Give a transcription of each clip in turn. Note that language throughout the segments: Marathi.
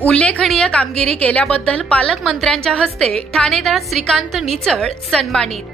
उल्लेखनीय कामगिरी केल्याबद्दल पालकमंत्र्यांच्या हस्ते ठाणेदार श्रीकांत निचळ सन्मानित।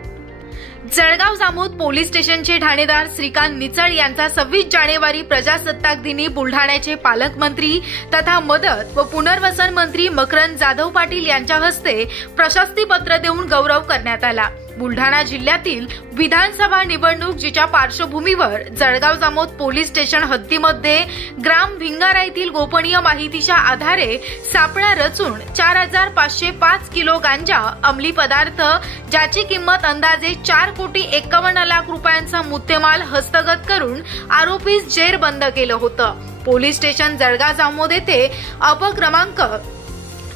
जळगाव जामोद पोलीस स्टेशनचे ठाणेदार श्रीकांत निचळ यांचा 26 जानेवारी प्रजासत्ताक दिनी बुलढाण्याचे पालकमंत्री तथा मदत व पुनर्वसन मंत्री मकरंद जाधव पाटील यांच्या हस्ते प्रशस्ती पत्र देऊन गौरव करण्यात आला। बुलढाणा जिल्ह्यातील विधानसभा निवडणूक जिच्या पार्श्वभूमीवर जळगाव जामोद पोलीस स्टेशन हद्दीमध्ये ग्राम भिंगारा येथील गोपनीय माहितीच्या आधारे सापळा रचून 4505 किलो गांजा अंमली पदार्थ ज्याची किंमत अंदाजे 4,51,00,000 रुपयांचा मुद्देमाल हस्तगत करून आरोपीस जेरबंद केलं होतं। पोलीस स्टेशन जळगाव जामोद येथे अपक्रमांक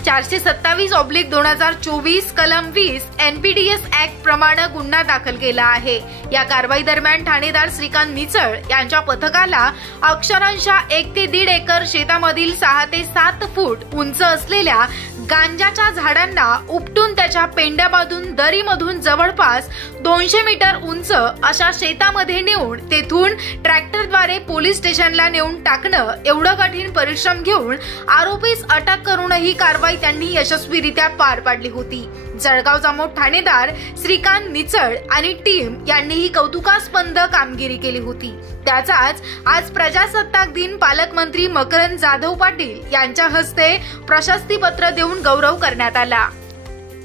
427/2024 कलम 20 NPDS ऍक्ट प्रमाणे गुन्हा दाखल केला आहे। या कारवाई दरम्यान ठाणेदार श्रीकांत निचळ यांच्या पथकाला अक्षरांशः 1 ते 1.5 एकर शेतामधील 6 ते 7 फूट उंच असलेल्या गांजाच्या झाडांना उपटून त्याच्या पेंड्या बांधून दरीमधून जवळपास 200 मीटर उंच अशा शेतामध्ये नेऊन तेथून ट्रॅक्टरद्वारे पोलीस स्टेशनला नेऊन टाकणं एवढं कठीण परिश्रम घेऊन आरोपीस अटक करून ही कारवाई त्यांनी यशस्वीरित्या पार पाडली होती। जळगाव जामोद ठाणेदार श्रीकांत निचळ आणि टीम यांनी ही कौतुकास्पद कामगिरी केली होती। त्याचाच आज प्रजासत्ताक दिन पालकमंत्री मकरंद जाधव पाटील यांच्या हस्ते प्रशस्ती पत्र देऊन गौरव करण्यात आला।